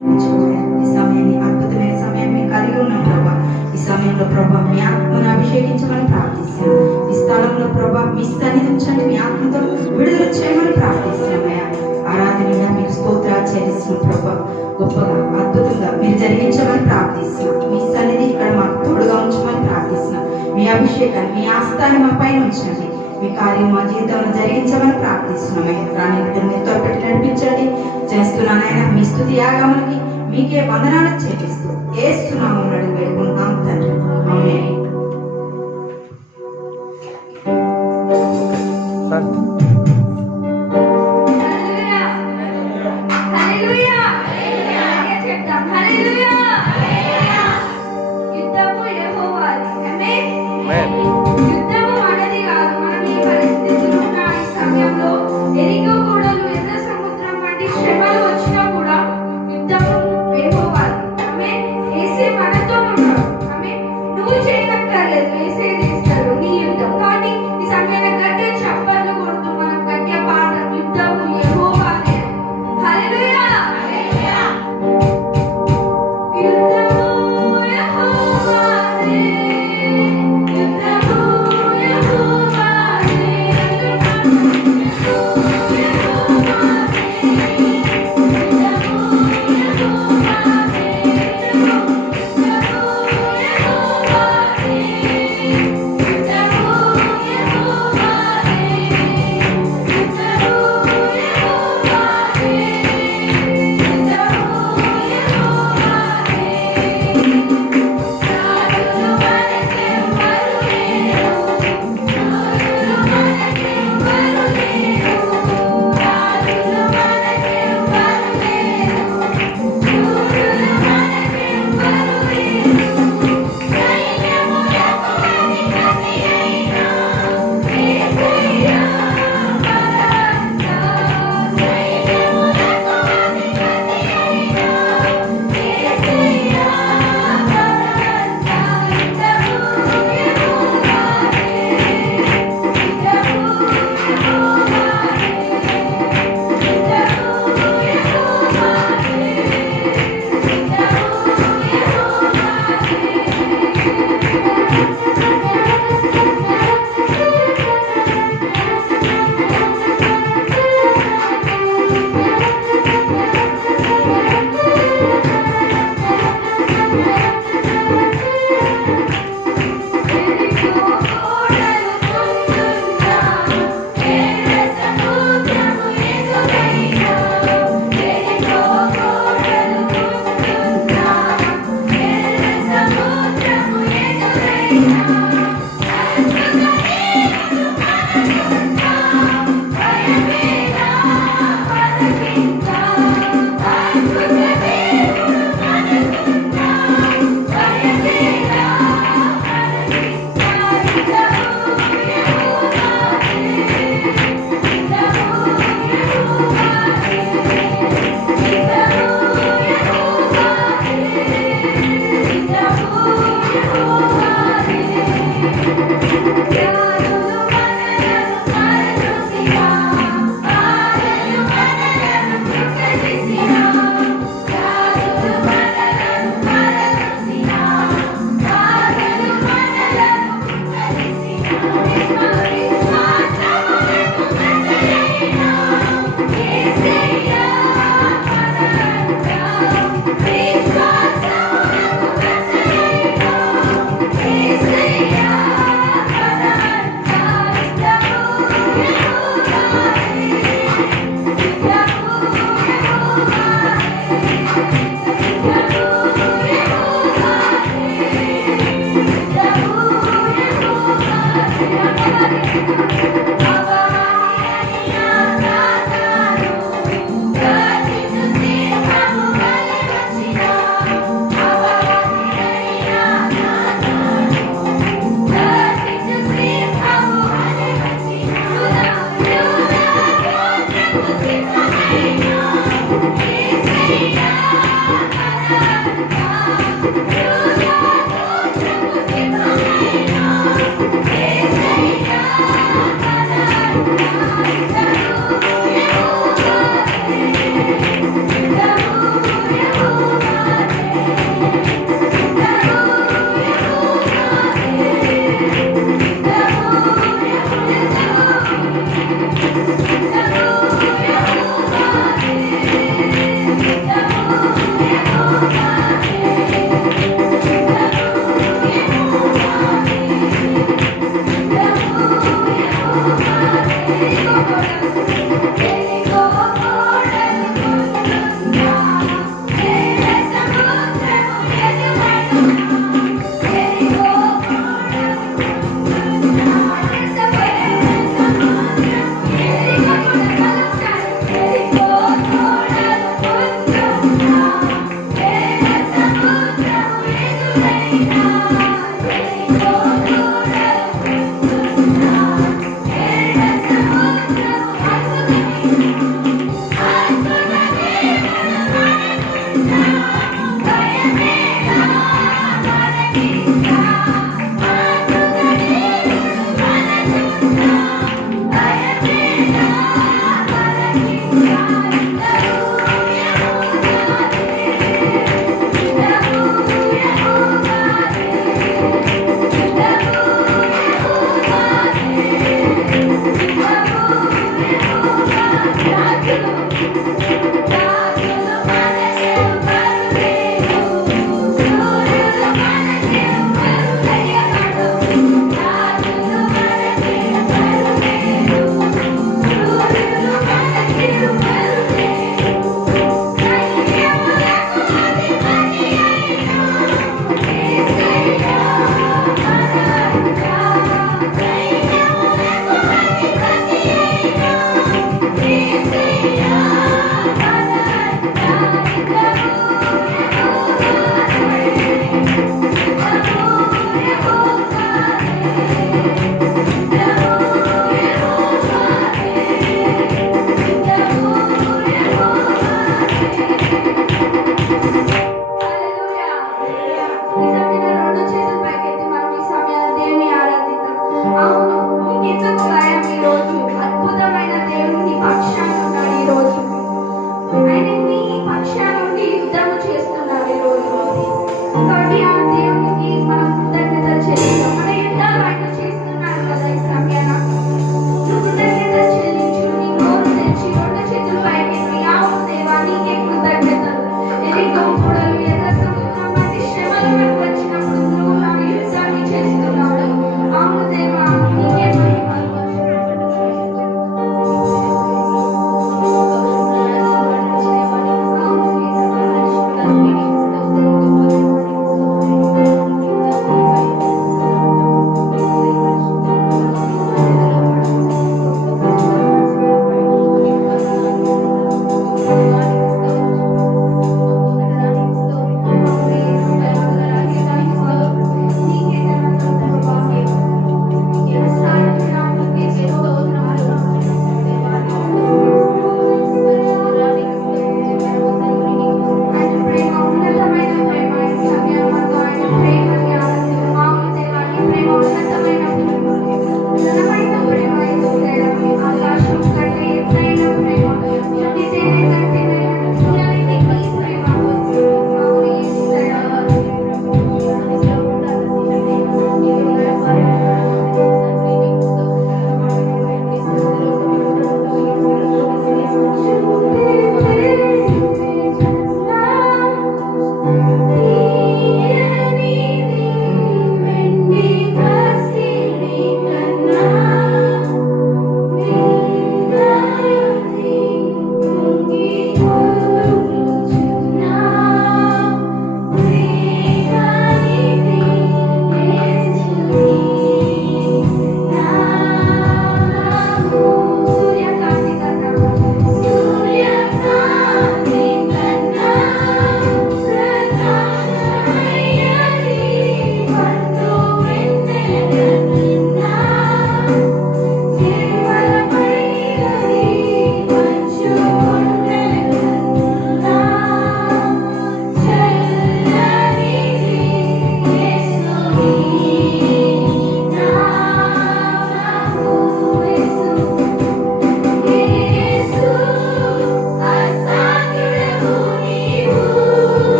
ఈ సమయాన్ని అద్భుతమైన సమయం మేము కలిగి ఉన్నాం ప్రభా. ఈ సమయంలో ప్రభా మీ ఆత్మను అభిషేకించమని ప్రార్థిస్తున్నాం. ఈ స్థలంలో ప్రభా మీ సన్నిధి ఉంచండి, మీ ఆత్మతో విడుదల చేయమని ప్రార్థిస్తున్నామయ్యా. ఆరాధనగా మీకు స్తోత్రాలు చెల్లిస్తున్నాం ప్రభా. గొప్పగా అద్భుతంగా మీరు జరిగించమని ప్రార్థిస్తున్నాం. మీ సన్నిధి ఇక్కడ మాకు తోడుగా ఉంచమని ప్రార్థిస్తున్నాం. మీ అభిషేకాన్ని మీ ఆస్థాన్ని మా పైన ఉంచండి. మీ కార్యం మా జీవితంలో జరిగించమని ప్రార్థిస్తున్నామయ్యా. రాని బిడ్డలు మీతో పెట్టి నడిపించండి. చేస్తున్నానైనా మీ స్తుతి యాగములకి మీకే వందనాలు చేపిస్తూ ఏస్తున్నామని అడిగి వేడుకుంటున్నాం తండ్రి. ఆమేన్.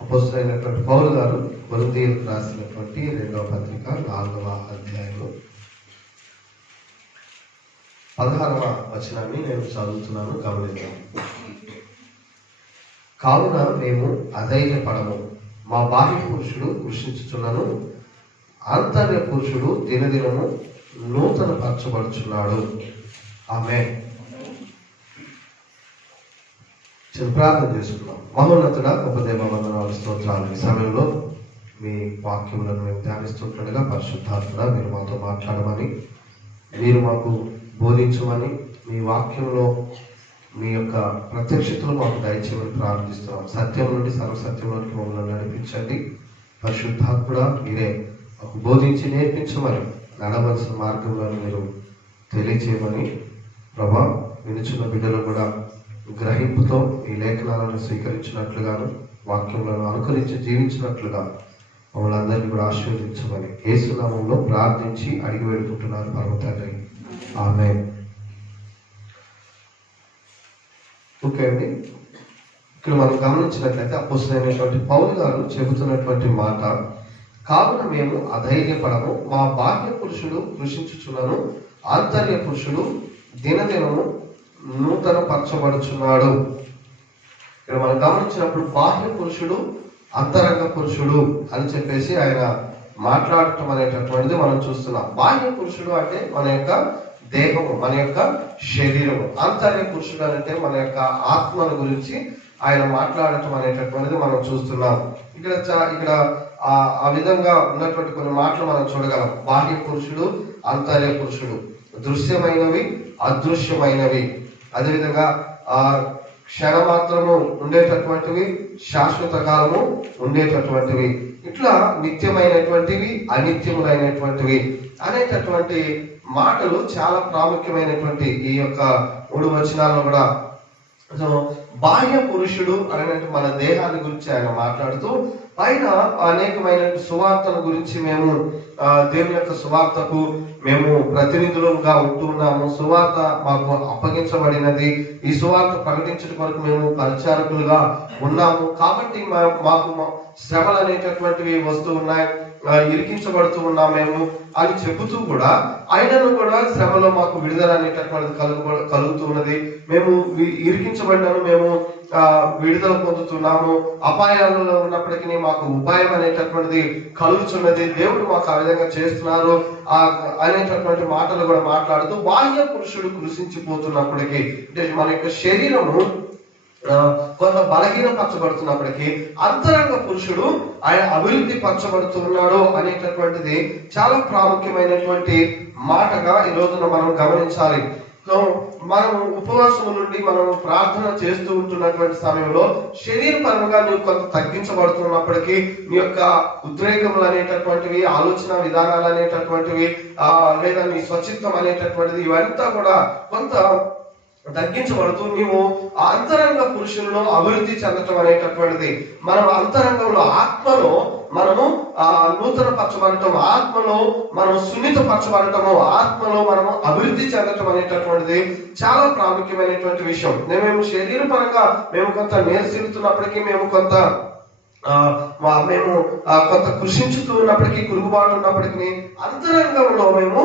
అపోస్తలుడైనటువంటి పౌలు గారు కొరింథీయులకు రాసినటువంటి 2వ పత్రిక 4వ అధ్యాయంలో 16వ వచనాన్ని నేను చదువుతున్నాను, గమనించాను. కావున మేము అధైర్యపడము, మా బాహ్య పురుషుడు కృషించుచున్నను, ఆంతర్య పురుషుడు దినదినము నూతన పరచబడుచున్నాడు. ఆమేన్. ప్రార్థన చేసుకున్నాం. మహోన్నతుడా, గొప్ప దేవ, వందనాలు, స్తోత్రాలు. ఈ సమయంలో మీ వాక్యములను మేము ధ్యానిస్తుండగా పరిశుద్ధాత్మ మీరు మాతో మాట్లాడమని, మీరు మాకు బోధించమని, మీ వాక్యంలో మీ యొక్క ప్రత్యక్షతలు మాకు దయచేయమని ప్రార్థిస్తున్నాం. సత్యం నుండి సర్వసత్యంలోకి మమ్మల్ని నడిపించండి. పరిశుద్ధాత్మ మీరే మాకు బోధించి నేర్పించమని, నడవలసిన మార్గంలో మీరు తెలియచేయమని ప్రభా, వినుచున్న బిడ్డలు కూడా గ్రహింపుతో ఈ లేఖనాలను స్వీకరించినట్లుగాను, వాక్యములను అనుకరించి జీవించినట్లుగా మమ్మల్ని అందరినీ కూడా ఆశీర్వదించమని యేసు నామములో ప్రార్థించి అడిగి వేడుకుంటున్నారు పరమ తండ్రి. ఆమేన్. ఓకే అండి, ఇక్కడ మనం గమనించినట్లయితే అపోస్తలుడైనటువంటి పౌలు గారు చెబుతున్నటువంటి మాట, కావున మేము అధైర్యపడము, మా బాహ్య పురుషుడు కృషించుచున్నను, ఆంతర్య పురుషుడు దినదినము నూతన పరచబడుచున్నాడు. ఇక్కడ మనం గమనించినప్పుడు బాహ్య పురుషుడు, అంతరంగ పురుషుడు అని చెప్పేసి ఆయన మాట్లాడటం అనేటటువంటిది మనం చూస్తున్నాం. బాహ్య పురుషుడు అంటే మన యొక్క దేహము, మన యొక్క శరీరము. అంతర్య పురుషుడు అంటే మన యొక్క ఆత్మల గురించి ఆయన మాట్లాడటం అనేటటువంటిది మనం చూస్తున్నాం. ఇక్కడ ఆ విధంగా ఉన్నటువంటి కొన్ని మాటలు మనం చూడగలం. బాహ్య పురుషుడు, అంతర్య పురుషుడు, దృశ్యమైనవి, అదృశ్యమైనవి, అదేవిధంగా క్షణమాత్రము ఉండేటటువంటివి, శాశ్వత కాలము ఉండేటటువంటివి, ఇట్లా నిత్యమైనటువంటివి, అనిత్యములైనటువంటివి అనేటటువంటి మాటలు చాలా ప్రాముఖ్యమైనటువంటి ఈ యొక్క 3 వచనాల్లో కూడా. బాహ్య పురుషుడు అనేటువంటి మన దేహాన్ని గురించి ఆయన మాట్లాడుతూ పైన అనేకమైన సువార్తల గురించి మేము దేవుని యొక్క సువార్తకు మేము ప్రతినిధులుగా ఉంటూ ఉన్నాము. సువార్త మాకు అప్పగించబడినది. ఈ సువార్త ప్రకటించడం వరకు మేము పరిచారకులుగా ఉన్నాము. కాబట్టి మాకు శ్రమలు అనేటటువంటివి వస్తూ ఉన్నాయి, ఇరికించబడుతూ ఉన్నాం మేము అని చెబుతూ కూడా ఆయనను కూడా శ్రమలో మాకు విడుదల అనేటటువంటిది కలుగుతూ ఉన్నది. మేము ఇరికించబడినాము, మేము విడుదల పొందుతున్నాము. అపాయాలలో ఉన్నప్పటికీ మాకు ఉపాయం అనేటటువంటిది కలుగుతున్నది. దేవుడు మాకు ఆ విధంగా చేస్తున్నారు అనేటటువంటి మాటలు కూడా మాట్లాడుతూ బాహ్య పురుషుడు కృషించిపోతున్నప్పటికీ, అంటే మన యొక్క శరీరము కొంత బలహీనపరచబడుతున్నప్పటికీ అంతరంగ పురుషుడు ఆయన అభివృద్ధి పరచబడుతున్నాడు అనేటటువంటిది చాలా ప్రాముఖ్యమైనటువంటి మాటగా ఈ రోజున మనం గమనించాలి. మనం ఉపవాసం నుండి మనం ప్రార్థన చేస్తూ ఉంటున్నటువంటి సమయంలో శరీరపరంగా నువ్వు కొంత తగ్గించబడుతున్నప్పటికీ నీ యొక్క ఉద్రేకములు అనేటటువంటివి, ఆలోచన విధానాలు అనేటటువంటివి, లేదా నీ స్వచిత్తం అనేటటువంటిది, ఇవంతా కూడా కొంత తగ్గించబడుతూ నీవు ఆ అంతరంగ పురుషులను అభివృద్ధి చెందటం అనేటటువంటిది, మనం అంతరంగంలో ఆత్మలో మనము నూతన పరచబడటం, ఆత్మలో మనం సున్నిత పరచబడటము, ఆత్మలో మనము అభివృద్ధి చెందటం అనేటటువంటిది చాలా ప్రాముఖ్యమైనటువంటి విషయం. మేము శరీరపరంగా మేము కొంత నేర్సిల్లుతున్నప్పటికీ, మేము కొంత కృషించుతూ ఉన్నప్పటికీ, కురుగుబాటు ఉన్నప్పటికీ అంతరంగంలో మేము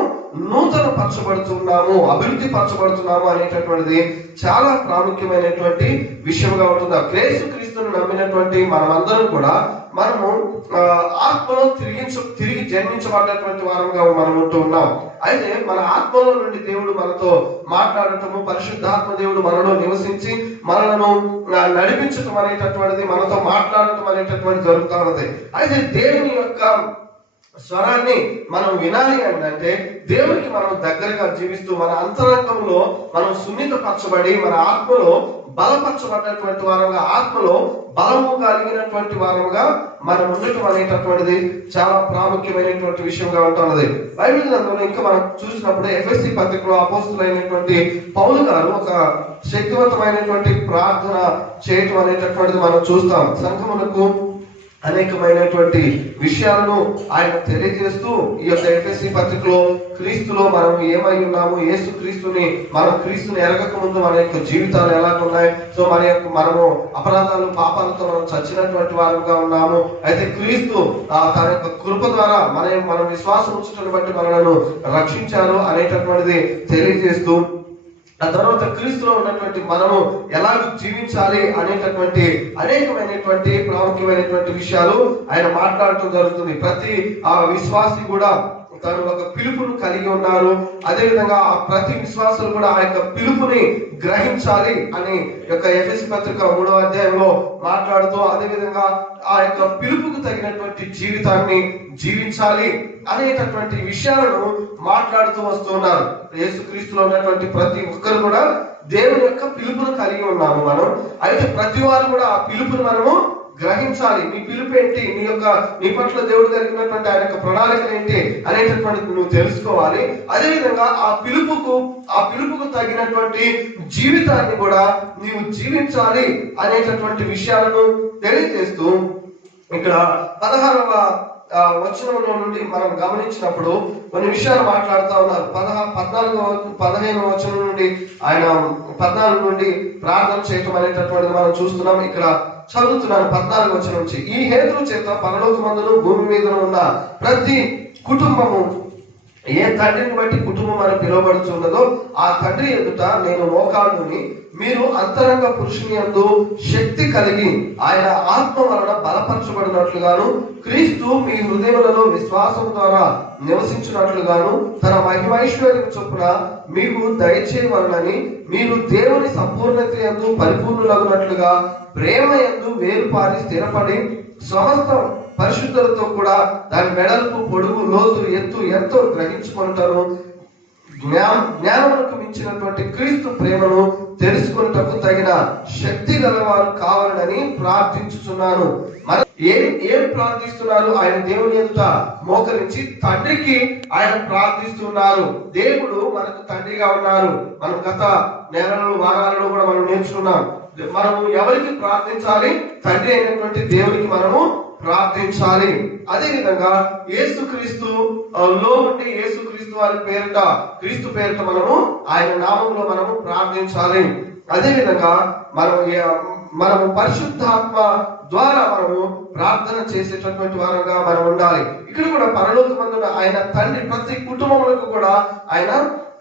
నూతన పరచబడుతున్నాము, అభివృద్ధి పరచబడుతున్నాము అనేటటువంటిది చాలా ప్రాముఖ్యమైనటువంటి విషయంగా ఉంటుంది. యేసుక్రీస్తును నమ్మినటువంటి మనమందరం కూడా మనము ఆత్మలో తిరిగి జన్మించబడినటువంటి వారంగా మనం ఉంటూ ఉన్నాం. అయితే మన ఆత్మలో నుండి దేవుడు మనతో మాట్లాడటము, పరిశుద్ధాత్మ దేవుడు మనలో నివసించి మనలను నడిపించటం అనేటటువంటిది, మనతో మాట్లాడటం అనేటటువంటి జరుగుతూ ఉన్నది. అయితే దేవుని యొక్క స్వరాన్ని మనం వినాలి అంటే దేవునికి మనం దగ్గరగా జీవిస్తూ మన అంతరంగంలో మనం సున్నితపరచబడి మన ఆత్మలో బలపరచబడినటువంటి వారంగా, ఆత్మలో బలము కలిగినటువంటి వారంగా మనం ఉండటం అనేటటువంటిది చాలా ప్రాముఖ్యమైనటువంటి విషయంగా ఉంటున్నది. బైబిల్ గ్రంథంలో ఇంకా మనం చూసినప్పుడు ఎఫెసీ పత్రికలో అపోస్తులైనటువంటి పౌలు గారు ఒక శక్తివంతమైనటువంటి ప్రార్థన చేయటం అనేటటువంటిది మనం చూస్తాం. సంఘములకు అనేకమైనటువంటి విషయాలను ఆయన తెలియజేస్తూ ఈ యొక్క ఎఫెసీ పత్రికలో క్రీస్తులో మనం ఏమై ఉన్నాము, యేసు క్రీస్తుని మనం క్రీస్తుని ఎరగక ముందు మన యొక్క జీవితాలు ఎలా ఉన్నాయి, సో మనము అపరాధాలు పాపాలతో మనం చచ్చినటువంటి వారుగా ఉన్నాము. అయితే క్రీస్తు తన యొక్క కృప ద్వారా మనం విశ్వాసం ఉంచడం బట్టి మనలను రక్షించారు అనేటటువంటిది తెలియజేస్తూ, ఆ తర్వాత క్రీస్తులో ఉన్నటువంటి మనము ఎలా జీవించాలి అనేటటువంటి అనేకమైనటువంటి ప్రాముఖ్యమైనటువంటి విషయాలు ఆయన మాట్లాడటం జరుగుతుంది. ప్రతి విశ్వాసి కూడా తను ఒక పిలుపును కలిగి ఉన్నారు. అదేవిధంగా ఆ ప్రతి విశ్వాసులు కూడా ఆ యొక్క పిలుపుని గ్రహించాలి అని యొక్క ఎఫెసీ పత్రిక 3వ అధ్యాయంలో మాట్లాడుతూ, అదేవిధంగా ఆ యొక్క పిలుపుకు తగినటువంటి జీవితాన్ని జీవించాలి అనేటటువంటి విషయాలను మాట్లాడుతూ వస్తున్నారు. యేసుక్రీస్తులో ఉన్నటువంటి ప్రతి ఒక్కరు కూడా దేవుని యొక్క పిలుపును కలిగి ఉన్నాము మనం. అయితే ప్రతి వారు కూడా ఆ పిలుపును మనము గ్రహించాలి. నీ పిలుపు ఏంటి, నీ పట్ల దేవుడు కలిగినటువంటి ఆయన యొక్క ప్రణాళికలు ఏంటి అనేటటువంటిది నువ్వు తెలుసుకోవాలి. అదేవిధంగా ఆ పిలుపుకు తగినటువంటి జీవితాన్ని కూడా నీవు జీవించాలి అనేటటువంటి విషయాలను తెలియజేస్తూ ఇక్కడ 16వ వచనంలో నుండి మనం గమనించినప్పుడు కొన్ని విషయాలు మాట్లాడుతూ ఉన్నారు. 15వ వచనం నుండి ఆయన 14 నుండి ప్రార్థన చేయటం అనేటటువంటిది మనం చూస్తున్నాం. ఇక్కడ చదువుతున్నాను 14వ వచనం నుంచి. ఈ హేతుల చేత పరలోకమందును భూమి మీద ఉన్న ప్రతి కుటుంబము ఏ తండ్రిని బట్టి కుటుంబం అని పిలువబడుతున్నదో ఆ తండ్రి ఎదుట నేను మోకాళ్ళుని మీరు అంతరంగ పురుషుని యందు శక్తి కలిగి ఆయన ఆత్మ వలన బలపరచబడినట్లుగాను క్రీస్తు మీ హృదయములలో విశ్వాసం ద్వారా నివసించినట్లుగాను తన మహిమైశ్వర్యం చొప్పున మీకు దయచేయవలనని మీరు దేవుని సంపూర్ణత యందు పరిపూర్ణులగునట్లుగా ప్రేమ యందు వేరుపారి స్థిరపడి సమస్త పరిశుద్ధులతో కూడా దాని వెడల్పు పొడుగు లోతు ఎత్తు ఎంతో గ్రహించుకుంటారు జ్ఞానములకు మించినటువంటి క్రీస్తు ప్రేమను తెలుసుకున్నటకు తగిన శక్తి గలవారు కావాలని ప్రార్థించుతున్నాను. మరి ఏం ప్రార్థిస్తున్నారు? ఆయన దేవుని ఎదుట మోకరించి తండ్రికి ఆయన ప్రార్థిస్తున్నారు. దేవుడు మనకు తండ్రిగా ఉన్నారు. మనం గత నెలలు వారాలలో కూడా మనం నేర్చుకున్నాం. మనము ఎవరికి ప్రార్థించాలి? తండ్రి అయినటువంటి దేవునికి మనము ప్రార్థించాలి. అదే విధంగా యేసుక్రీస్తు లో ఉండి యేసుక్రీస్తు వారి పేరిట క్రీస్తు పేరిట మనము ఆయన నామంలో మనము ప్రార్థించాలి. అదే విధంగా మనము పరిశుద్ధాత్మ ద్వారా మనము ప్రార్థన చేసేటటువంటి వారంగా మనం ఉండాలి. ఇక్కడ కూడా పరలోకమందున ఆయన తండ్రి ప్రతి కుటుంబములకు కూడా ఆయన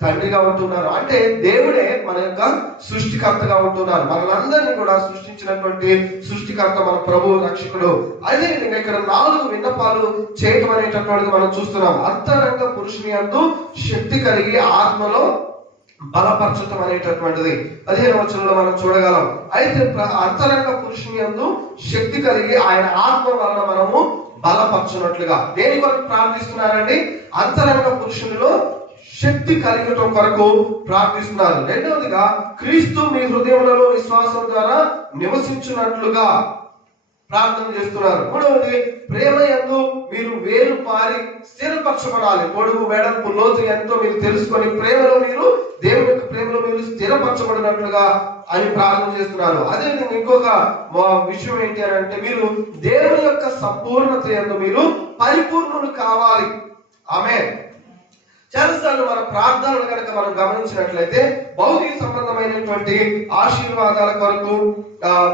తండ్రిగా ఉంటున్నారు. అంటే దేవుడే మన యొక్క సృష్టికర్తగా ఉంటున్నారు. మనలందరినీ కూడా సృష్టించినటువంటి సృష్టికర్త మన ప్రభు రక్షకుడు. అదే విధంగా ఇక్కడ 4 విన్నపాలు చేయటం అనేటటువంటిది మనం చూస్తున్నాం. అంతరంగ పురుషుని యందు శక్తి కలిగి ఆత్మలో బలపరచటం అనేటటువంటిది 15వ వచనంలో మనం చూడగలం. అయితే అంతరంగ పురుషుని యందు శక్తి కలిగి ఆయన ఆత్మ వలన మనము బలపరచున్నట్లుగా దేని కొరకు ప్రార్థిస్తున్నారండి? అంతరంగ పురుషునిలో శక్తి కలిగటం కొరకు ప్రార్థిస్తున్నారు. రెండవదిగా క్రీస్తు మీ హృదయములలో విశ్వాసం ద్వారా నివసించున్నట్లుగా ప్రార్థన చేస్తున్నారు. మూడవది ప్రేమ యందు మీరు వేరు పారి స్థిరపరచబడాలి. పొడుగు వెడల్పు లోతు ఎంతో మీరు తెలుసుకొని ప్రేమలో మీరు దేవుని యొక్క ప్రేమలో మీరు స్థిరపరచబడినట్లుగా అని ప్రార్థన చేస్తున్నారు. అదేవిధంగా ఇంకొక విషయం ఏంటి అని అంటే మీరు దేవుని యొక్క సంపూర్ణత యందు మీరు పరిపూర్ణులు కావాలి. ఆమేన్. చాలాసార్లు మన ప్రార్థనలు కనుక మనం గమనించినట్లయితే భౌతిక సంబంధమైనటువంటి ఆశీర్వాదాల కొరకు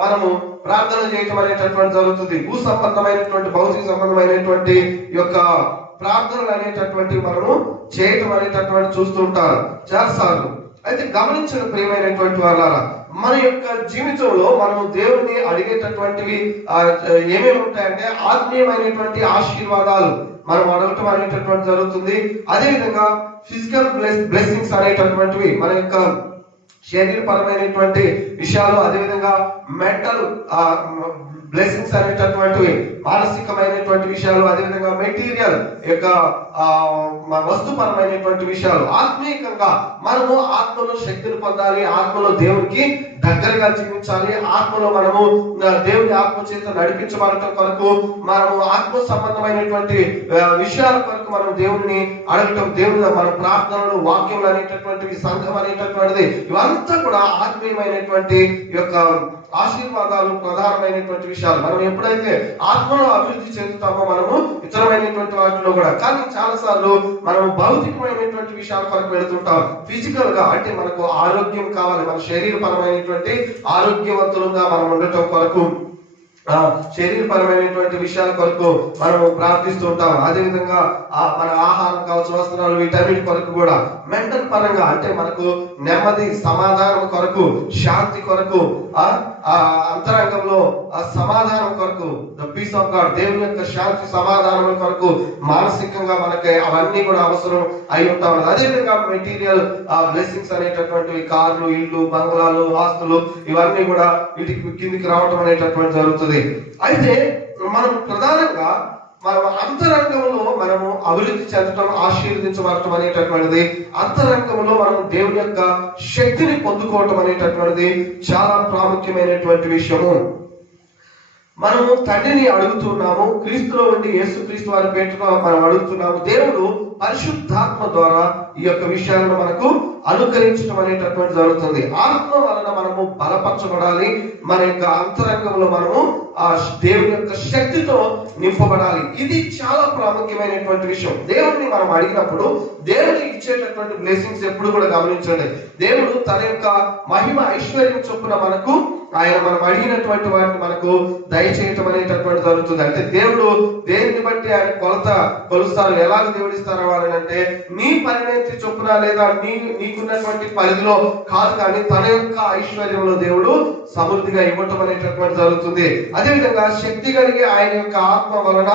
మనము ప్రార్థన చేయటం అనేటటువంటి జరుగుతుంది. భూ సంబంధమైనటువంటి భౌతిక సంబంధమైనటువంటి యొక్క ప్రార్థనలు అనేటటువంటి మనము చేయటం అనేటటువంటి చూస్తూ ఉంటారు చాలాసార్లు. అయితే గమనించిన ప్రియమైనటువంటి వాళ్ళారా, మన యొక్క జీవితంలో మనము దేవుని అడిగేటటువంటివి ఏమేమి ఉంటాయంటే ఆత్మీయమైనటువంటి ఆశీర్వాదాలు మనం అడగటం అనేటటువంటి జరుగుతుంది. అదే విధంగా ఫిజికల్ బ్లెస్సింగ్స్ అనేటటువంటివి మన యొక్క శరీరపరమైనటువంటి విషయాలు, అదేవిధంగా మెంటల్ బ్లెస్సింగ్స్ అనేటటువంటివి మానసికమైనటువంటి విషయాలు, అదేవిధంగా మెటీరియల్ యొక్క వస్తుపరమైనటువంటి విషయాలు. ఆత్మీయంగా మనము ఆత్మలో శక్తిని పొందాలి, ఆత్మలో దేవునికి దగ్గరగా జీవించాలి, ఆత్మలో మనము దేవుని ఆత్మ చేత నడిపించబడటం కొరకు మనము ఆత్మ సంబంధమైనటువంటి విషయాల కొరకు మనం దేవుని అడగటం, దేవుని మన ప్రార్థనలు, వాక్యములు అనేటటువంటివి, సంఘం అనేటటువంటిది, ఇవంతా కూడా ఆత్మీయమైనటువంటి యొక్క ఆశీర్వాదాలు, ప్రధానమైనటువంటి విషయాలు. మనం ఎప్పుడైతే ఆత్మలో అభివృద్ధి చెందుతామో మనము ఇతరమైనటువంటి వాటిలో కూడా. కానీ చాలా సార్లు మనము భౌతికమైనటువంటి విషయాల కొరకు వెళుతుంటాం. ఫిజికల్ గా అంటే మనకు ఆరోగ్యం కావాలి, మన శరీరపరమైనటువంటి ఆరోగ్యవంతులుగా మనం ఉండటం కొరకు, శరీరపరమైనటువంటి విషయాల కొరకు మనము ప్రార్థిస్తూ ఉంటాం. అదేవిధంగా మన ఆహారం కావచ్చు, వస్త్రాలు, వీటన్నిటి కొరకు కూడా. మెంటల్ పరంగా అంటే మనకు నెమ్మది, సమాధానం కొరకు, శాంతి కొరకు, అంతరంగంలో సమాధానం కొరకు, ద పీస్ ఆఫ్ గాడ్, దేవుని యొక్క శాంతి సమాధానం కొరకు మానసికంగా మనకి అవన్నీ కూడా అవసరం అయి ఉంటా ఉన్నది. అదేవిధంగా మెటీరియల్ బ్లెస్సింగ్స్ అనేటటువంటివి, కార్లు, ఇళ్ళు, బంగ్లాలు, ఆస్తులు, ఇవన్నీ కూడా వీటికి కిందికి రావటం అనేటటువంటి జరుగుతుంది. అయితే మనం ప్రధానంగా మన అంతరంగంలో మనము అభివృద్ధి చెందడం, ఆశీర్వదించబడటం అనేటటువంటిది, అంతరంగంలో మనం దేవుని యొక్క శక్తిని పొందుకోవటం అనేటటువంటిది చాలా ప్రాముఖ్యమైనటువంటి విషయము. మనము తండ్రిని అడుగుతున్నాము, క్రీస్తులో ఉండి యేసుక్రీస్తు వారి పేరుతో మనం అడుగుతున్నాము. దేవుడు పరిశుద్ధాత్మ ద్వారా ఈ యొక్క విషయాలను మనకు అనుకరించడం అనేటటువంటి జరుగుతుంది. ఆత్మ వలన మనము బలపరచబడాలి, మన యొక్క అంతరంగంలో మనము ఆ దేవుని యొక్క శక్తితో నింపబడాలి. ఇది చాలా ప్రాముఖ్యమైనటువంటి విషయం. దేవుడిని మనం అడిగినప్పుడు దేవుడు ఇచ్చేటటువంటి బ్లెస్సింగ్స్ ఎప్పుడు కూడా గమనించండి. దేవుడు తన యొక్క మహిమ ఐశ్వర్యం చొప్పున మనకు మనం అడిగినటువంటి వాటిని మనకు దయచేయటం అనేటటువంటి జరుగుతుంది. అంటే దేవుడు దేనిని బట్టి ఆయన కొలుస్తారు, ఎలాగ దేవుడిస్తారు ఇస్తారు అని అంటే నీ పరిణతి చొప్పున లేదా నీకున్నటువంటి పరిధిలో కాదు, కానీ తన యొక్క ఐశ్వర్యంలో దేవుడు సమృద్ధిగా ఇవ్వటం అనేటటువంటి జరుగుతుంది. అదేవిధంగా శక్తి కలిగి ఆయన యొక్క ఆత్మ వలన,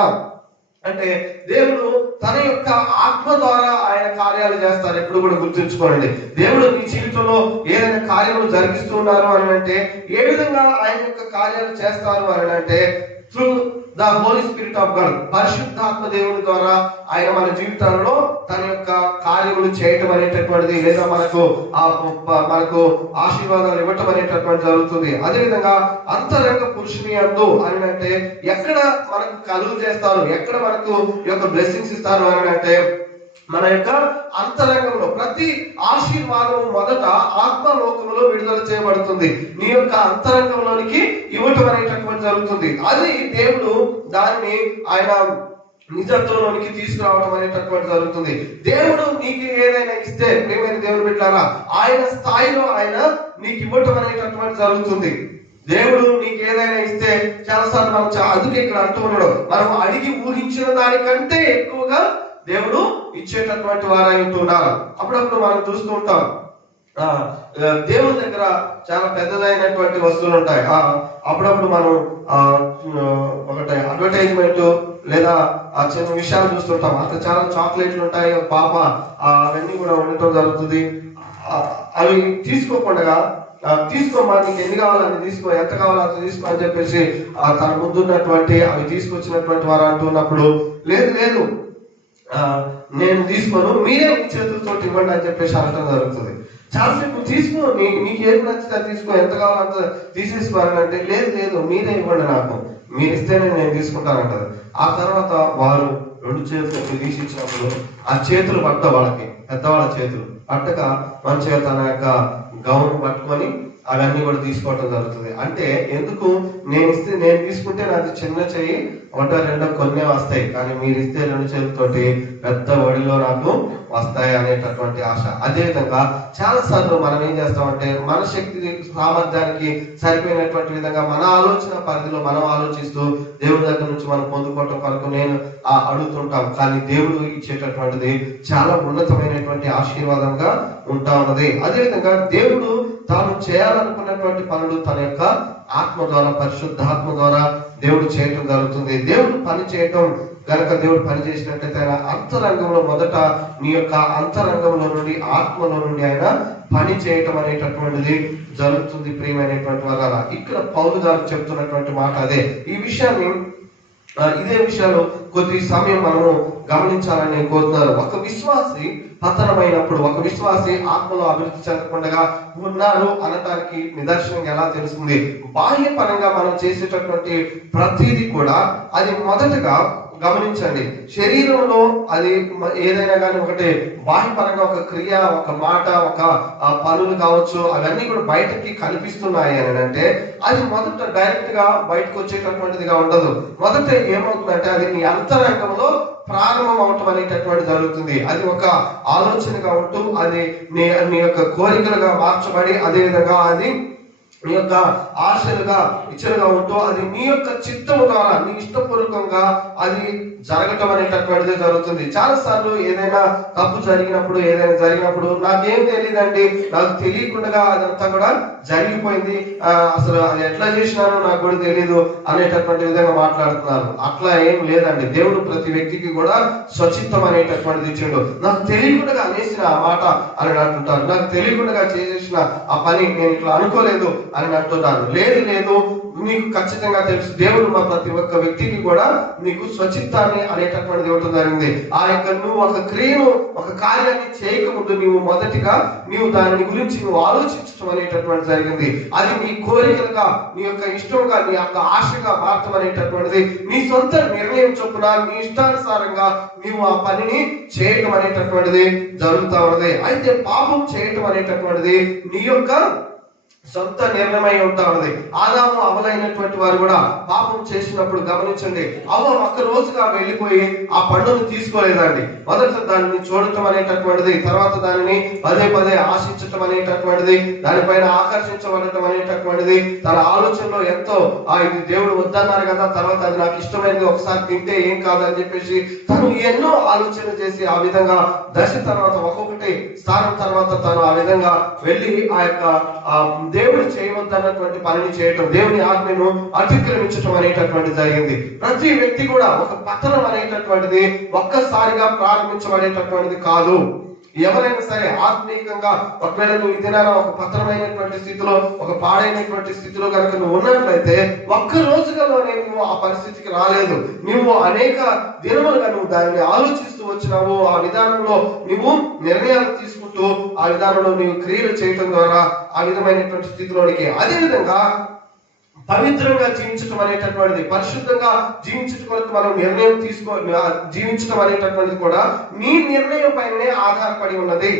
అంటే దేవుడు తన యొక్క ఆత్మ ద్వారా ఆయన కార్యాలు చేస్తారు. ఎప్పుడు కూడా గుర్తుంచుకోండి, దేవుడు నీ జీవితంలో ఏదైనా కార్యములు జరిగిస్తున్నారు అని అంటే ఏ విధంగా ఆయన యొక్క కార్యాలు చేస్తారు అని అంటే through the holy spirit of God, పరిశుద్ధాత్మ దేవుని ద్వారా ఆయన మన జీవితాలలో తన యొక్క కార్యములు చేయటం అనేటటువంటిది, లేదా మనకు ఆశీర్వాదాలు ఇవ్వటం అనేటటువంటి జరుగుతుంది. అదేవిధంగా అంతరంగ పురుషుని యందు అని అంటే ఎక్కడ మనకు కలుగు చేస్తారు, ఎక్కడ మనకు ఈ యొక్క బ్లెస్సింగ్స్ ఇస్తారు అని అంటే మన యొక్క అంతరంగంలో. ప్రతి ఆశీర్వాదం మొదట ఆత్మలోకంలో విడుదల చేయబడుతుంది, నీ యొక్క అంతరంగంలోనికి ఇవ్వటం అనేటటువంటి జరుగుతుంది. అది దేవుడు దాన్ని ఆయన నిజత్వంలోనికి తీసుకురావడం అనేటటువంటి జరుగుతుంది. దేవుడు నీకు ఏదైనా ఇస్తే ప్రియమైన దేవుడు బిడ్డలారా, ఆయన స్థాయిలో ఆయన నీకు ఇవ్వటం అనేటటువంటి జరుగుతుంది. దేవుడు నీకు ఏదైనా ఇస్తే చాలాసార్లు మనం అందుకే ఇక్కడ అంటూ ఉన్నాడు, మనం అడిగి ఊహించిన దానికంటే ఎక్కువగా దేవుడు ఇచ్చేటటువంటి వారై ఉంటున్నారు. అప్పుడప్పుడు మనం చూస్తూ ఉంటాం, దేవుడి దగ్గర చాలా పెద్దదైనటువంటి వస్తువులు ఉంటాయి. అప్పుడప్పుడు మనం ఒకటి అడ్వర్టైజ్మెంట్ లేదా ఆ చిన్న విషయాలు చూస్తుంటాం. అక్కడ చాలా చాక్లెట్లు ఉంటాయి, పాప అవన్నీ కూడా ఉండటం జరుగుతుంది. అవి తీసుకోకుండా తీసుకోమా, నీకు ఎన్ని కావాలని తీసుకో, ఎంత కావాలో అంత తీసుకో అని చెప్పేసి తన ముందున్నటువంటి అవి తీసుకొచ్చినటువంటి వారు అంటున్నప్పుడు, లేదు లేదు నేను తీసుకోను, మీరే మీ చేతులతో ఇవ్వండి అని చెప్పేసి అనడం జరుగుతుంది. చాలాసేపు తీసుకో, నీకు ఏది నచ్చితే తీసుకో, ఎంత కావాలో అంత తీసేసుకోవాలని అంటే లేదు లేదు మీరే ఇవ్వండి, నాకు మీరు ఇస్తేనే నేను తీసుకుంటానంటారు. ఆ తర్వాత వారు 2 చేతులు తీసి ఇచ్చినప్పుడు ఆ చేతులు పట్ట, వాళ్ళకి పెద్దవాళ్ళ చేతులు పట్టక మంచిగా తన యొక్క గౌన్ పట్టుకొని అవన్నీ కూడా తీసుకోవటం జరుగుతుంది. అంటే ఎందుకు, నేను తీసుకుంటే నాది చిన్న చెయ్యి 1-2 కొన్నే వస్తాయి, కానీ మీరు ఇస్తే 2 చేతులతోటి పెద్ద ఒడిలో నాకు వస్తాయి అనేటటువంటి ఆశ. అదేవిధంగా చాలా సార్లు మనం ఏం చేస్తామంటే మన శక్తి సామర్థ్యానికి సరిపోయినటువంటి విధంగా మన ఆలోచన పరిధిలో మనం ఆలోచిస్తూ దేవుడి దగ్గర నుంచి మనం పొందుకోవటం కొరకు నేను అడుగుతుంటాం. కానీ దేవుడు ఇచ్చేటటువంటిది చాలా ఉన్నతమైనటువంటి ఆశీర్వాదంగా ఉంటా ఉన్నది. అదేవిధంగా దేవుడు తాను చేయాలనుకున్నటువంటి పనులు తన యొక్క ఆత్మ ద్వారా, పరిశుద్ధాత్మ ద్వారా దేవుడు చేయటం జరుగుతుంది. దేవుడు పని చేయటం గనక దేవుడు పని చేసినట్లయితే ఆయన అంతరంగంలో మొదట నీ యొక్క అంతరంగంలో నుండి, ఆత్మలో నుండి ఆయన పని చేయటం అనేటటువంటిది జరుగుతుంది. ప్రియమైనటువంటి వాళ్ళ ఇక్కడ పౌలు గారు చెప్తున్నటువంటి మాట అదే. ఈ విషయాన్ని ఇదే విషయాలు కొద్ది సమయం మనము గమనించాలని కోరుతున్నారు. ఒక విశ్వాసి పతనమైనప్పుడు, ఒక విశ్వాసి ఆత్మలో అభివృద్ధి చెందకుండా ఉన్నారు అనటానికి నిదర్శనం ఎలా తెలుస్తుంది? బాహ్య పరంగా మనం చేసేటటువంటి ప్రతిదీ కూడా అది మొదటగా గమనించండి, శరీరంలో అది ఏదైనా కానీ ఒకటి బాహ్యపరంగా ఒక క్రియ, ఒక మాట, ఒక పనులు కావచ్చు, అవన్నీ కూడా బయటకి కనిపిస్తున్నాయి అని అంటే అది మొదట డైరెక్ట్ గా బయటకు వచ్చేటటువంటిదిగా ఉండదు. మొదట ఏమవుతుందంటే అది నీ అంతరంగంలో ప్రారంభం అవటం అనేటటువంటి జరుగుతుంది. అది ఒక ఆలోచనగా ఉంటూ అది నీ యొక్క కోరికలుగా మార్చబడి, అదేవిధంగా అది నీ యొక్క ఆశలుగా ఇచ్చలుగా ఉంటూ అది నీ యొక్క చిత్తము ద్వారా, నీ ఇష్టపూర్వకంగా అది జరగటం అనేటటువంటిది జరుగుతుంది. చాలా సార్లు ఏదైనా తప్పు జరిగినప్పుడు నాకేం తెలియదండి, నాకు తెలియకుండా అదంతా కూడా జరిగిపోయింది, అసలు అది ఎట్లా చేసినానో నాకు కూడా తెలియదు అనేటటువంటి విధంగా మాట్లాడుతున్నారు. అట్లా ఏం లేదండి. దేవుడు ప్రతి వ్యక్తికి కూడా స్వచిత్తం అనేటటువంటిది ఇచ్చిండు. నాకు తెలియకుండా అనేసిన ఆ మాట అని అంటుంటారు, నాకు తెలియకుండా చేసేసిన ఆ పని నేను ఇట్లా అనుకోలేదు అని అంటున్నారు. లేదు నీకు ఖచ్చితంగా తెలుసు. దేవుడు మా ప్రతి ఒక్క వ్యక్తికి కూడా నీకు స్వచిత్తాన్ని అనేటటువంటిది ఇవ్వటం జరిగింది. ఆ యొక్క నువ్వు ఒక క్రియను, ఒక కార్యాన్ని చేయకముందు నీవు మొదటిగా నీవు దాని గురించి నువ్వు ఆలోచించడం అనేటటువంటి జరిగింది. అది నీ కోరికలుగా, నీ యొక్క ఇష్టంగా, నీ యొక్క ఆశగా మార్చడం అనేటటువంటిది నీ సొంత నిర్ణయం చొప్పున నీ ఇష్టానుసారంగా నీవు ఆ పనిని చేయటం అనేటటువంటిది జరుగుతూ ఉన్నది. అయితే పాపం చేయటం అనేటటువంటిది నీ యొక్క సొంత నిర్ణయమై ఉంటా ఉన్నది. ఆదాము అవలైనటువంటి వారు కూడా పాపం చేసినప్పుడు గమనించండి, అవ్వ ఒక్క రోజుగా వెళ్ళిపోయి ఆ పండును తీసుకోలేదండి. మొదట దానిని చూడటం అనేటటువంటిది, తర్వాత దానిని పదే పదే ఆశించటం అనేటటువంటిది, దానిపైన ఆకర్షించబడటం అనేటటువంటిది, తన ఆలోచనలో ఎంతో ఇది దేవుడు వద్దన్నారు కదా, తర్వాత అది నాకు ఇష్టమైనది, ఒకసారి తింటే ఏం కాదని చెప్పేసి తను ఎన్నో ఆలోచన చేసి ఆ విధంగా దశ తర్వాత ఒక్కొక్కటి స్థానం తర్వాత తను ఆ విధంగా వెళ్ళి ఆ యొక్క దేవుడు చేయవద్దన్నటువంటి పనిని చేయటం, దేవుని ఆజ్ఞను అతిక్రమించటం అనేటటువంటి జరిగింది. ప్రతి వ్యక్తి కూడా ఒక పతనం అనేటటువంటిది ఒక్కసారిగా ప్రారంభించబడేటటువంటిది కాదు. ఎవరైనా సరే ఆత్మీయంగా ఒకవేళ నువ్వు ఈ దినాన ఒక పతనమైనటువంటి స్థితిలో, ఒక పాడైనటువంటి స్థితిలో కనుక నువ్వు ఉన్నట్లయితే ఒక్క రోజుగానే నువ్వు ఆ పరిస్థితికి రాలేదు. నువ్వు అనేక దినములుగా నువ్వు దానిని ఆలోచిస్తూ వచ్చినావు. ఆ విధానంలో నువ్వు నిర్ణయాలు తీసుకుంటూ ఆ విధానంలో నువ్వు క్రియలు చేయటం ద్వారా ఆ విధమైనటువంటి స్థితిలోనికి, అదే విధంగా పవిత్రంగా జీవించటం అనేటటువంటిది, పరిశుద్ధంగా జీవించటం కొరకు మనం నిర్ణయం జీవించటం అనేటటువంటిది కూడా నీ నిర్ణయం పైనే ఆధారపడి ఉన్నది.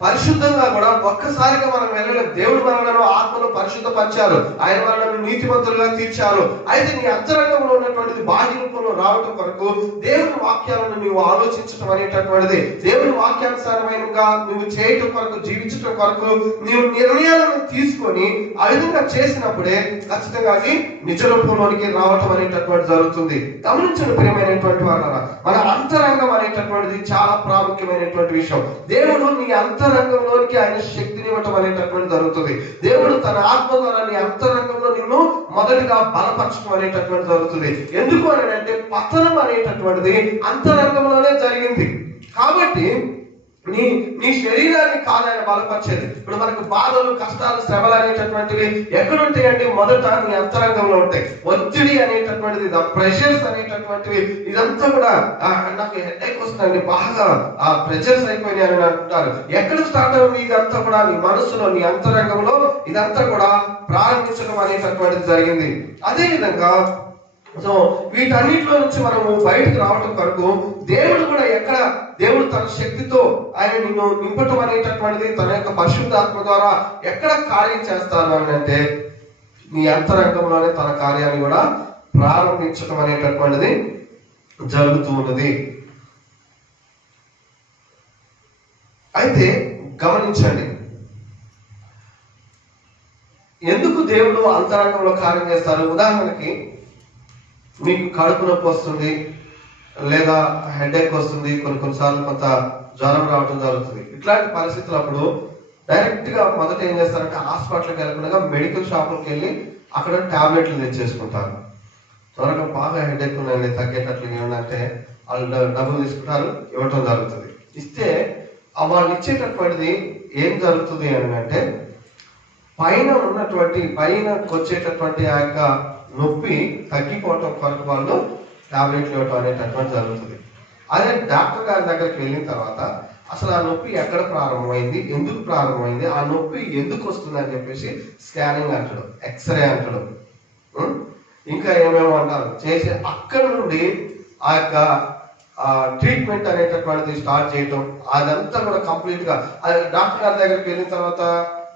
పరిశుద్ధంగా కూడా ఒక్కసారిగా మనం వెళ్ళలేము. దేవుడు మనలను ఆత్మను పరిశుద్ధపరిచారు, ఆయన మనలను నీతిమంతులుగా తీర్చారు. అయితే నీ అంతరంగంలో ఉన్నటువంటిది బాహ్య రూపంలో రావటం కొరకు దేవుని వాక్యాలను నువ్వు ఆలోచించటం అనేటటువంటిది, దేవుని వాక్యానుసారమైనగా నువ్వు చేయటం కొరకు, జీవించటం కొరకు నీవు నిర్ణయాలను తీసుకొని ఆ విధంగా చేసినప్పుడే ఖచ్చితంగా అది నిజ రూపంలోనికి రావటం అనేటటువంటి జరుగుతుంది. గమనించండి ప్రియమైనటువంటి వాళ్ళ, మన అంతరంగం అనేటటువంటిది చాలా ప్రాముఖ్యమైనటువంటి విషయం. దేవుడు నీ అంతరంగంలోనికి ఆయన శక్తిని ఇవ్వటం అనేటటువంటి జరుగుతుంది. దేవుడు తన ఆత్మ ద్వారా నీ అంతరంగంలో నిన్ను మొదటిగా బలపరచడం అనేటటువంటి జరుగుతుంది. ఎందుకు అని అంటే పతనం అనేటటువంటిది అంతరంగంలోనే జరిగింది. కాబట్టి నీ శరీరాన్ని కాదు ఆయన బలపరిచేది. ఇప్పుడు మనకు బాధలు, కష్టాలు, శ్రమలు అనేటటువంటివి ఎక్కడుంటాయండి? మొదట నీ అంతరంగంలో ఉంటాయి. ఒత్తిడి అనేటటువంటిది, ప్రెషర్స్ అనేటటువంటివి, ఇదంతా కూడా నాకు హెడేక్ వస్తుందండి, బాగా ఆ ప్రెషర్స్ అయిపోయినాయి అని అంటారు. ఎక్కడ స్టార్ట్ అవుతుంది? ఇదంతా కూడా నీ మనసులో, నీ అంతరంగంలో ఇదంతా కూడా ప్రారంభించడం అనేటటువంటిది జరిగింది. అదే విధంగా సో వీటన్నిటిలో నుంచి మనము బయటకు రావటం కొరకు దేవుడు కూడా దేవుడు తన శక్తితో ఆయన నిన్ను నింపటం అనేటటువంటిది, తన యొక్క పరిశుద్ధాత్మ ద్వారా ఎక్కడ కార్యం చేస్తారు అని అంటే నీ అంతరంగంలోనే తన కార్యాన్ని కూడా ప్రారంభించటం అనేటటువంటిది జరుగుతూ ఉన్నది. అయితే గమనించండి, ఎందుకు దేవుడు అంతరంగంలో కార్యం చేస్తారు? ఉదాహరణకి మీకు కడుపు నొప్పి వస్తుంది, లేదా హెడేక్ వస్తుంది, కొన్నిసార్లు కొంత జ్వరం రావడం జరుగుతుంది. ఇట్లాంటి పరిస్థితులప్పుడు డైరెక్ట్ గా మొదట ఏం చేస్తారంటే హాస్పిటల్కి వెళ్ళకుండా మెడికల్ షాపులకు వెళ్ళి అక్కడ టాబ్లెట్లు తెచ్చేసుకుంటారు. త్వరగా బాగా హెడేక్ ఉన్నాయి, తగ్గేటట్లు ఏమంటే వాళ్ళు డబ్బులు తీసుకుంటారు, ఇవ్వటం జరుగుతుంది. ఇస్తే వాళ్ళు ఇచ్చేటటువంటిది ఏం జరుగుతుంది అని అంటే పైన వచ్చేటటువంటి ఆ యొక్క నొప్పి తగ్గిపోవటం కొరకు వాళ్ళు టాబ్లెట్లు ఇవ్వటం అనేటటువంటి జరుగుతుంది. అదే డాక్టర్ గారి దగ్గరికి వెళ్ళిన తర్వాత అసలు ఆ నొప్పి ఎక్కడ ప్రారంభమైంది, ఎందుకు ప్రారంభమైంది, ఆ నొప్పి ఎందుకు వస్తుంది అని చెప్పేసి స్కానింగ్ అంటాడు, ఎక్స్రే అంటాడు, ఇంకా ఏమేమో అంటారు చేసి అక్కడ నుండి ఆ యొక్క ట్రీట్మెంట్ అనేటటువంటిది స్టార్ట్ చేయటం. అదంతా కూడా కంప్లీట్ గా డాక్టర్ గారి దగ్గరికి వెళ్ళిన తర్వాత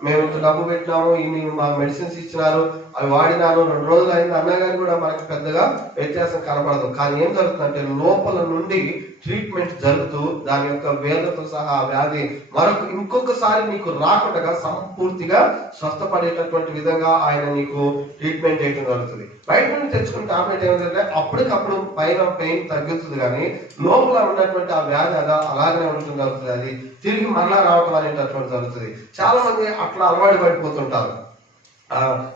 మేము ఇంత డబ్బు పెట్టినాము, ఇన్ని మా మెడిసిన్స్ ఇచ్చినారు, అవి వాడినాను, 2 రోజులు అయింది అన్నా కానీ కూడా మనకి పెద్దగా వ్యత్యాసం కనపడదు. కానీ ఏం జరుగుతుందంటే లోపల నుండి ట్రీట్మెంట్ జరుగుతూ దాని యొక్క వేదనతో సహా ఆ వ్యాధి ఇంకొకసారి నీకు రాకుండా సంపూర్తిగా స్వస్థపడేటటువంటి విధంగా ఆయన నీకు ట్రీట్మెంట్ చేయడం జరుగుతుంది. బయట నుండి తెచ్చుకున్న టాబ్లెట్ ఏమిటంటే అప్పటికప్పుడు పైన పెయిన్ తగ్గుతుంది, కానీ లోపల ఉన్నటువంటి ఆ వ్యాధి అలాగనే ఉండటం జరుగుతుంది. అది తిరిగి మళ్ళా రావటం అనేటటువంటి జరుగుతుంది. చాలా మంది అట్లా అలవాటు పడిపోతుంటారు,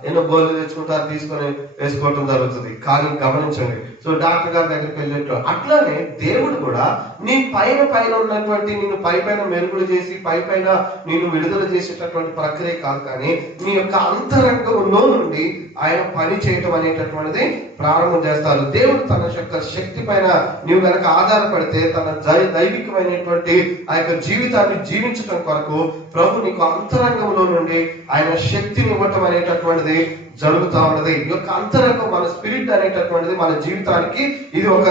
ఎన్నో గోళ్ళు తెచ్చుకుంటారు, తీసుకొని వేసుకోవటం జరుగుతుంది. కానీ గమనించండి, సో డాక్టర్ గారి దగ్గరికి వెళ్ళినట్లు అట్లానే దేవుడు కూడా నీ పైన ఉన్నటువంటి నిన్ను పైన మెరుగులు చేసి పైన నిన్ను విడుదల చేసేటటువంటి ప్రక్రియ కాదు, కానీ నీ యొక్క అంతరంగంలో నుండి ఆయన పని చేయటం అనేటటువంటిది ప్రారంభం చేస్తారు. దేవుడు తన యొక్క శక్తి పైన నీవు కనుక ఆధారపడితే తన దైవికమైనటువంటి ఆ యొక్క జీవితాన్ని జీవించడం కొరకు ప్రభు నీకు అంతరంగంలో నుండి ఆయన శక్తిని ఇవ్వటం అనేటటువంటిది జరుగుతా ఉన్నది. ఈ యొక్క అంతరంగం, మన స్పిరిట్ అనేటటువంటిది మన జీవితానికి ఇది ఒక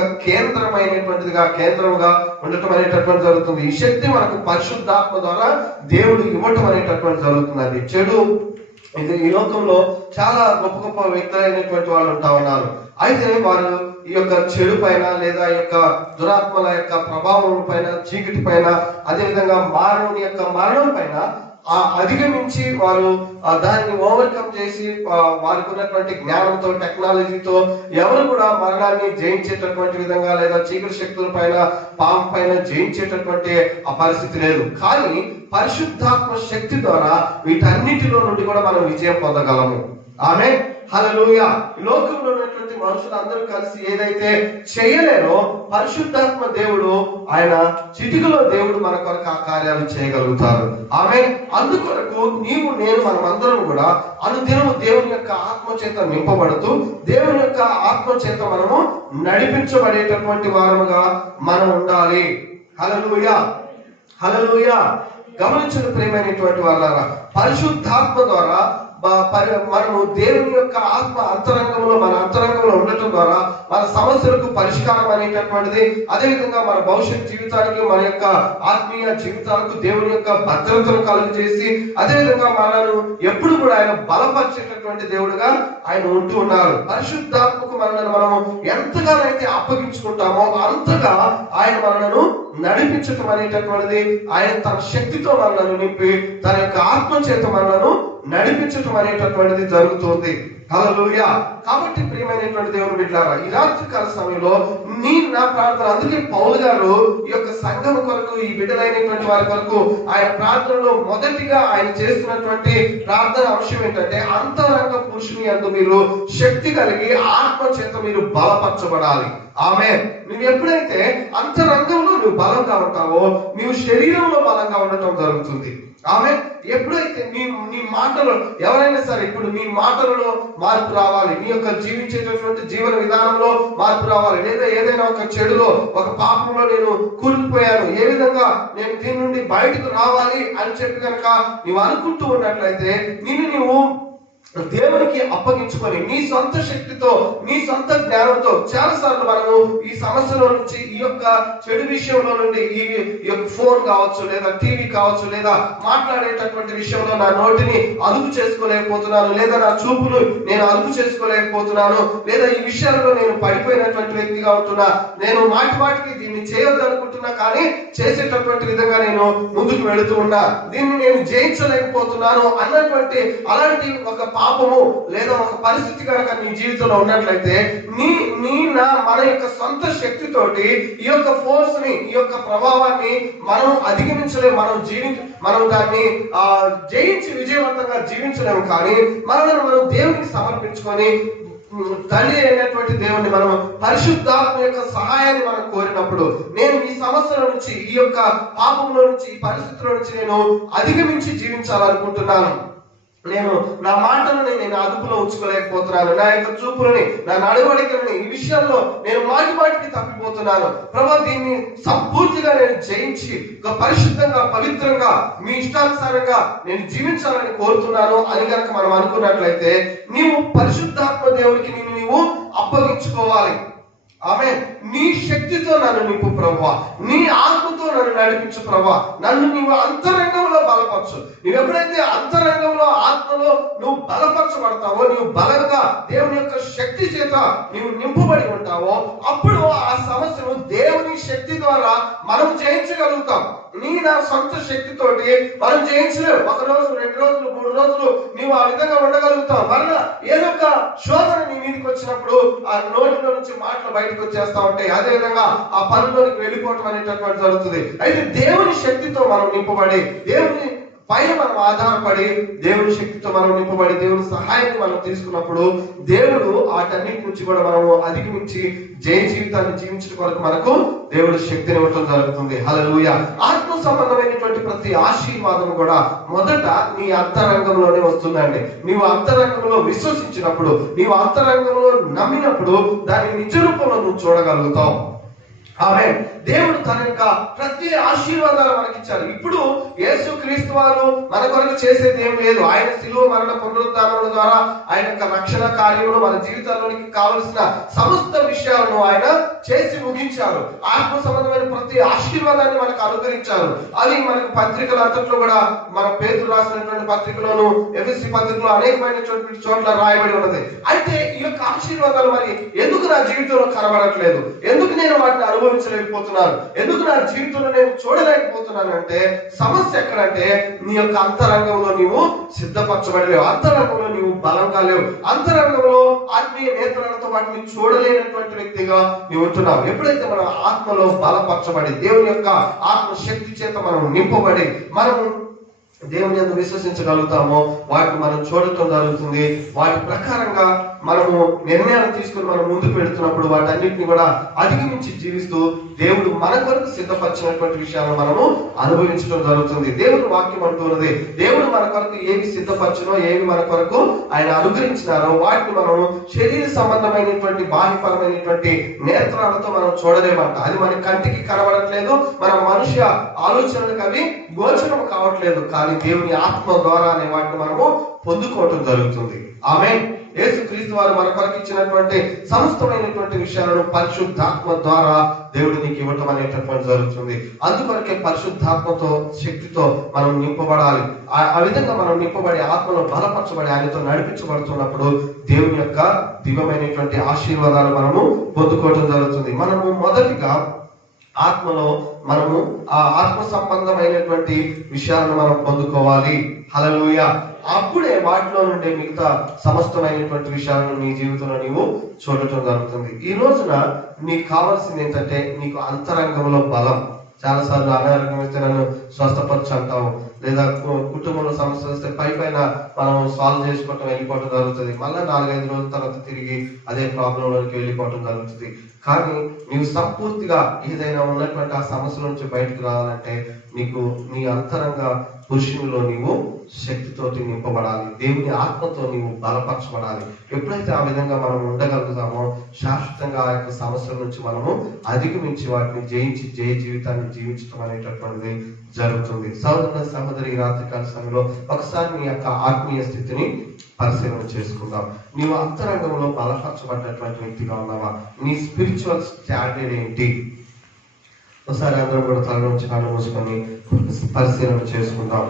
కేంద్రముగా ఉండటం అనేటటువంటి జరుగుతుంది. ఈ శక్తి మనకు పరిశుద్ధాత్మ ద్వారా దేవుడు ఇవ్వటం అనేటటువంటి జరుగుతుందండి. చెడు ఇది ఈ లోకంలో చాలా గొప్ప గొప్ప వ్యక్తులైనటువంటి వాళ్ళు ఉంటా ఉన్నారు. అయితే వారు ఈ యొక్క చెడు పైన లేదా ఈ యొక్క దురాత్మల యొక్క ప్రభావం పైన, చీకటి పైన, అదేవిధంగా మానవుని యొక్క మరణం పైన అధిగమించి వారు దాన్ని ఓవర్కమ్ చేసి వారికి ఉన్నటువంటి జ్ఞానంతో, టెక్నాలజీతో ఎవరు కూడా మరణాన్ని జయించేటటువంటి విధంగా లేదా చీకటి శక్తుల పైన, పాము పైన జయించేటటువంటి ఆ పరిస్థితి లేదు. కానీ పరిశుద్ధాత్మ శక్తి ద్వారా వీటన్నిటిలో నుండి కూడా మనం విజయం పొందగలము. ఆమేన్, హల్లెలూయా. ఈ లోకంలో ఉన్నటువంటి మనుషులందరూ కలిసి ఏదైతే చేయలేరో పరిశుద్ధాత్మ దేవుడు, ఆయన చిటికలో దేవుడు మన కొరకు ఆ కార్యాలు చేయగలుగుతారు. ఆమేన్. అందుకొరకు నీవు, నేను, మనమందరం కూడా అనుదినము దేవుని యొక్క ఆత్మ చేత నింపబడుతూ దేవుని యొక్క ఆత్మ చేత మనము నడిపించబడేటటువంటి వారముగా మనం ఉండాలి. హల్లెలూయా, హల్లెలూయా. గమనించిన ప్రియమైనటువంటి వాళ్ళారా, పరిశుద్ధాత్మ ద్వారా మనము దేవుని యొక్క ఆత్మ అంతరంగంలో, మన అంతరంగంలో ఉండటం ద్వారా మన సమస్యలకు పరిష్కారం అనేటటువంటిది, అదేవిధంగా మన భవిష్యత్ జీవితానికి, మన యొక్క ఆత్మీయ జీవితాలకు దేవుని యొక్క భద్రతను కలుగజేసి, అదేవిధంగా మనను ఎప్పుడు కూడా ఆయన బలపరిచేటటువంటి దేవుడుగా ఆయన ఉంటూ ఉన్నారు. పరిశుద్ధాత్మకు మనము ఎంతగానైతే అప్పగించుకుంటామో అంతగా ఆయన మనను నడిపించటం అనేటటువంటిది, ఆయన తన శక్తితో మనలను నింపి తన యొక్క ఆత్మ చేత మనలను నడిపించటం అనేటటువంటిది జరుగుతుంది. హల్లెలూయా. కాబట్టి ప్రియమైనటువంటి దేవుని బిడ్డలారా, ఈ రాత్రి కాల సమయంలో నా ప్రార్థన, అందుకే పౌలు గారు ఈ యొక్క సంఘం కొరకు, ఈ బిడ్డలైనటువంటి వారి కొరకు ఆయన ప్రార్థనలో మొదటిగా ఆయన చేస్తున్నటువంటి ప్రార్థన అంశం ఏంటంటే, అంతరంగ పురుషుని యందు మీరు శక్తి కలిగి ఆత్మ చేత మీరు బలపరచబడాలి. ఆమేన్. నువ్వు ఎప్పుడైతే అంతరంగంలో నువ్వు బలంగా ఉంటావో నీవు శరీరంలో బలంగా ఉండటం జరుగుతుంది. ఆమేన్. ఎప్పుడైతే నీ మాటలు, ఎవరైనా సరే ఇప్పుడు నీ మాటలలో మార్పు రావాలి, నీ యొక్క జీవించేటటువంటి జీవన విధానంలో మార్పు రావాలి, లేదా ఏదైనా ఒక చెడులో, ఒక పాపంలో నేను కూలిపోయాను, ఏ విధంగా నేను దీని నుండి బయటకు రావాలి అని చెప్పి కనుక నీవు అనుకుంటూ ఉన్నట్లయితే నీవు దేవునికి అప్పగించుకొని నీ సొంత శక్తితో, నీ సొంత జ్ఞానంతో, చాలా సార్లు మనము ఈ సమస్యలో నుంచి, ఈ యొక్క చెడు విషయంలో నుండి, ఈ యొక్క ఫోన్ కావచ్చు, లేదా టీవీ కావచ్చు, లేదా మాట్లాడేటటువంటి విషయంలో నా నోటిని అదుపు చేసుకోలేకపోతున్నాను, లేదా నా చూపును నేను అదుపు చేసుకోలేకపోతున్నాను, లేదా ఈ విషయాలలో నేను పడిపోయినటువంటి వ్యక్తిగా ఉంటున్నా, నేను మాటికి దీన్ని చేయొద్దనుకుంటున్నా కానీ చేసేటటువంటి విధంగా నేను ముందుకు వెళుతూ ఉన్నా, దీన్ని నేను జయించలేకపోతున్నాను అన్నటువంటి అలాంటి ఒక పాపము లేదా ఒక పరిస్థితి కనుక నీ జీవితంలో ఉన్నట్లయితే మన యొక్క సొంత శక్తితోటి ఈ యొక్క ఫోర్స్ ని, ఈ యొక్క ప్రభావాన్ని మనం అధిగమించలేము, మనం దాన్ని జయించి విజయవంతంగా జీవించలేము. కానీ మనం దేవునికి సమర్పించుకొని తల్లి అయినటువంటి దేవుని మనం పరిశుద్ధాత్మ యొక్క సహాయాన్ని మనం కోరినప్పుడు, నేను ఈ సమస్యల నుంచి, ఈ యొక్క పాపంలో నుంచి, ఈ పరిస్థితుల నుంచి నేను అధిగమించి జీవించాలనుకుంటున్నాను, నేను నా మాటలని నేను అదుపులో ఉంచుకోలేకపోతున్నాను, నా యొక్క చూపులని, నా నడవడికలని, ఈ విషయాల్లో నేను మాటికి తప్పిపోతున్నాను ప్రభా, దీన్ని సంపూర్తిగా నేను జయించి పరిశుద్ధంగా, పవిత్రంగా, మీ ఇష్టానుసారంగా నేను జీవించాలని కోరుతున్నాను అని కనుక మనం అనుకున్నట్లయితే నీవు పరిశుద్ధాత్మ దేవుడికి నీవు అప్పగించుకోవాలి. ఆమె నీ శక్తితో నన్ను నింపు ప్రభువా, నీ ఆత్మతో నన్ను నడిపించు ప్రభువా, నన్ను నీవు అంతరంగంలో బలపరచు. నువ్వు ఎప్పుడైతే అంతరంగంలో ఆత్మలో నువ్వు బలపరచబడతావో, నీవు బలంగా దేవుని యొక్క శక్తి చేత నీవు నింపబడి ఉంటావో, అప్పుడు ఆ సమస్యను దేవుని శక్తి ద్వారా మనం జయించగలుగుతాం. నా సొంత శక్తితోటి మనం జయించలేవు. 1 రోజు, 2 రోజులు, 3 రోజులు నీవు ఆ విధంగా ఉండగలుగుతావు. మరలా ఏదో ఒక శోధన నీ మీదకి వచ్చినప్పుడు ఆ నోటిలో నుంచి మాటలు బయటకు వచ్చేస్తా ఉంటాయి, అదే విధంగా ఆ పనుల్లోకి వెళ్ళిపోవటం అనేటటువంటి జరుగుతుంది. అయితే దేవుని శక్తితో మనం నింపబడి, దేవుని పైన మనం ఆధారపడి, దేవుని శక్తితో మనం నింపబడి, దేవుని సహాయాన్ని మనం తీసుకున్నప్పుడు దేవుడు వాటన్నిటి నుంచి కూడా మనము అధిగమించి జయ జీవితాన్ని జీవించడం కొరకు మనకు దేవుడు శక్తిని ఇవ్వటం జరుగుతుంది. హల్లెలూయా. ఆత్మ సంబంధమైనటువంటి ప్రతి ఆశీర్వాదం కూడా మొదట నీ అంతరంగంలోనే వస్తుందండి. నీవు అంతరంగంలో విశ్వసించినప్పుడు, నీవు అంతరంగంలో నమ్మినప్పుడు దాని నిజ రూపంలో నువ్వు చూడగలుగుతావు. ఆమె దేవుడు తన యొక్క ప్రతి ఆశీర్వాదాలు మనకిచ్చారు. ఇప్పుడు యేసు క్రీస్తు వారు మన కొరకు చేసేది ఏం లేదు. ఆయన శిలువ మరణ పునరుద్ధానముల ద్వారా ఆయన యొక్క రక్షణ కార్యములు మన జీవితాల్లోనికి కావలసిన సమస్త విషయాలను ఆయన చేసి ముగించారు. ఆత్మ సంబంధమైన ప్రతి ఆశీర్వాదాన్ని మనకు అనుగ్రహించారు. అది మనకు పత్రికల అంతట్లో కూడా మన పేతురు రాసినటువంటి పత్రికలోను ఎఫెసీ పత్రికలో అనేకమైనటువంటి చోట్ల రాయబడి ఉన్నది. అయితే ఈ యొక్క ఆశీర్వాదాలు మరి ఎందుకు నా జీవితంలో కనబడట్లేదు, ఎందుకు నేను వాటిని అనుభవించలేకపోతున్నాను, ఎందుకు నా జీవితంలో నేను చూడలేకపోతున్నాను అంటే సమస్య ఎక్కడంటే నీ యొక్క అంతరంగంలో నీవు సిద్ధపరచబడలేవు, అంతరంగంలో నీవు బలంగా లేవు, అంతరంగంలో ఆత్మీయ నేత్రాలతో వాటిని చూడలేనటువంటి వ్యక్తిగా నీవు ఉంటున్నావు. ఎప్పుడైతే మనం ఆత్మలో బలపరచబడి దేవుని యొక్క ఆత్మ శక్తి చేత మనం నింపబడి మనము దేవుని యందు విశ్వసించగలుగుతామో వాటిని మనం చూడటం జరుగుతుంది. వాటి ప్రకారంగా మనము నిర్ణయాలు తీసుకుని మనం ముందుకు పెడుతున్నప్పుడు వాటన్నిటిని కూడా అధిగమించి జీవిస్తూ దేవుడు మన కొరకు సిద్ధపరిచినటువంటి విషయాలను మనము అనుభవించడం జరుగుతుంది. దేవుడు వాక్యం అంటున్నది, దేవుడు మన కొరకు ఏవి సిద్ధపరచునో ఏవి మన కొరకు ఆయన అనుగ్రహించినారో వాటిని మనము శరీర సంబంధమైనటువంటి బాహ్యపరమైనటువంటి నేత్రాలతో మనం చూడలేమంట. అది మన కంటికి కనబడట్లేదు, మన మనుష్య ఆలోచనలకు అవి గోచరం కావట్లేదు. కానీ దేవుని ఆత్మ ద్వారా అనే వాటిని మనము పొందుకోవటం జరుగుతుంది. ఆమేన్. యేసు క్రీస్తు వారు మన కొరకు ఇచ్చినటువంటి సమస్తమైనటువంటి విషయాలను పరిశుద్ధాత్మ ద్వారా దేవుడు నీకు ఇవ్వటం అనేటటువంటి జరుగుతుంది. అందుకొరకే పరిశుద్ధాత్మతో శక్తితో మనం నింపబడాలి. ఆ విధంగా మనం నింపబడి ఆత్మలో బలపరచబడి ఆయనతో నడిపించబడుతున్నప్పుడు దేవుని యొక్క దివ్యమైనటువంటి ఆశీర్వాదాలు మనము పొందుకోవటం జరుగుతుంది. మనము మొదటిగా ఆత్మలో మనము ఆ ఆత్మ సంబంధమైనటువంటి విషయాలను మనం పొందుకోవాలి. హల్లెలూయా. అప్పుడే వాటిలో నుండి మిగతా సమస్తమైనటువంటి విషయాలను నీ జీవితంలో నీవు చూడటం జరుగుతుంది. ఈ రోజున నీకు కావాల్సింది ఏంటంటే నీకు అంతరంగంలో బలం. చాలా సార్లు అనారోగ్యం వస్తే నన్ను స్వస్థపరచు అంటాము, లేదా కుటుంబంలో సమస్య వస్తే పైన మనం సాల్వ్ చేసుకోవటం వెళ్ళిపోవటం జరుగుతుంది. మళ్ళీ 4-5 రోజుల తర్వాత తిరిగి అదే ప్రాబ్లంలోకి వెళ్ళిపోవటం జరుగుతుంది. కానీ నీవు సంపూర్తిగా ఏదైనా ఉన్నటువంటి ఆ సమస్య నుంచి బయటకు రావాలంటే నీకు నీ అంతరంగ పురుషునిలో నీవు శక్తితోటి నింపబడాలి, దేవుని ఆత్మతో నీవు బలపరచబడాలి. ఎప్పుడైతే ఆ విధంగా మనం ఉండగలుగుతామో శాశ్వతంగా ఆ యొక్క సమస్యల నుంచి మనము అధిగమించి వాటిని జయించి జయ జీవితాన్ని జీవించడం అనేటటువంటిది జరుగుతుంది. సహోదర సహోదరి, రాత్రికాల సమయంలో ఒకసారి నీ యొక్క ఆత్మీయ స్థితిని పరిశీలన చేసుకుందాం. నీవు అంతరంగంలో బలపరచబడ్డటువంటి వ్యక్తిగా ఉన్నావా? నీ స్పిరిచువల్ స్టాండర్డ్ ఏంటి? ఒకసారి అందరం కూడా తల నుంచి కళ్ళు మూసుకొని పరిశీలన చేసుకుందాం.